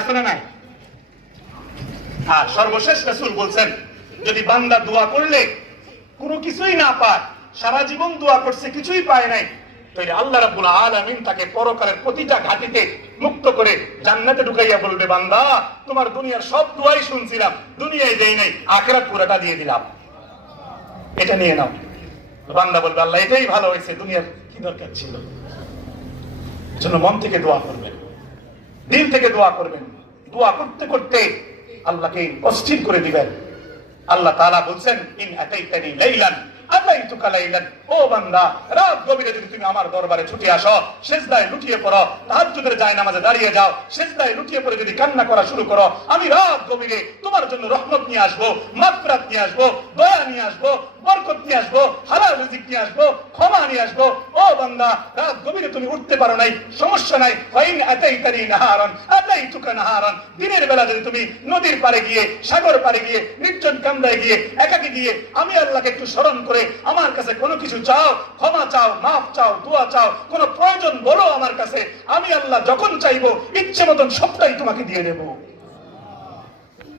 আছে না নাই? আর সর্বশেষ রাসূল বলছেন, যদি বান্দা দোয়া করলে কোনো কিছুই না পায়, সারা জীবন দোয়া করছে কিছুই পায় নাই, তাহলে আল্লাহ রাব্বুল আলামিন তাকে পরকালের প্রতিটা ঘাটিতে মুক্ত করে জান্নাতে ঢুকাইয়া বলবে, বান্দা তোমার দুনিয়ার সব দোয়াই শুনছিলাম, দুনিয়ায় দেই নাই, আখিরাত পুরোটা দিয়ে দিলাম, এটা নিয়ে নাও। বান্দা বলবে, আল্লাহ এটাই ভালো হয়েছে, দুনিয়ার কি দরকার ছিল। জন্য মন থেকে দোয়া করবেন, দিল থেকে দোয়া করবেন। দোয়া করতে করতে আল্লাহকে অস্থির করে দিবেন। আল্লাহ তাআলা বলছেন, ইন আতাইতানি লাইলান আতাইতুকা লাইলান, ও বান্দা রাত গভীরে যদি তুমি আমার দরবারে ছুটে আসো, সিজদায় লুটিয়ে পড়ো, তাহাজ্জুদের জায়নামাজে দাঁড়িয়ে যাও, সিজদায় লুটিয়ে পড়ে যদি কান্না করা শুরু করো, আমি রাত গভীরে তোমার জন্য রহমত নিয়ে আসবো, মাগফিরাত নিয়ে আসবো, দয়া নিয়ে আসবো, বরকত নিয়ে আসবো, হালাল রিজিক নিয়ে আসবো, ক্ষমা নিয়ে আসবো। ও বান্দা রাত গভীরে তুমি উঠতে পারো নাই, সমস্যা নাই, ফাইন আতাইতানি নাহারান আতাইতুকা নাহারান, দিনের বেলা যদি তুমি নদীর পাড়ে গিয়ে, সাগর পাড়ে গিয়ে, নির্জন কামরায় গিয়ে, একাকী গিয়ে আমি আল্লাহকে একটু স্মরণ করে আমার কাছে কোনো কিছু চাও, ক্ষমা চাও, মাফ চাও, দোয়া চাও, কোনো প্রয়োজন বলো আমার কাছে, আমি আল্লাহ যখন চাইবো ইচ্ছে মতন সবটাই তোমাকে দিয়ে দেবো।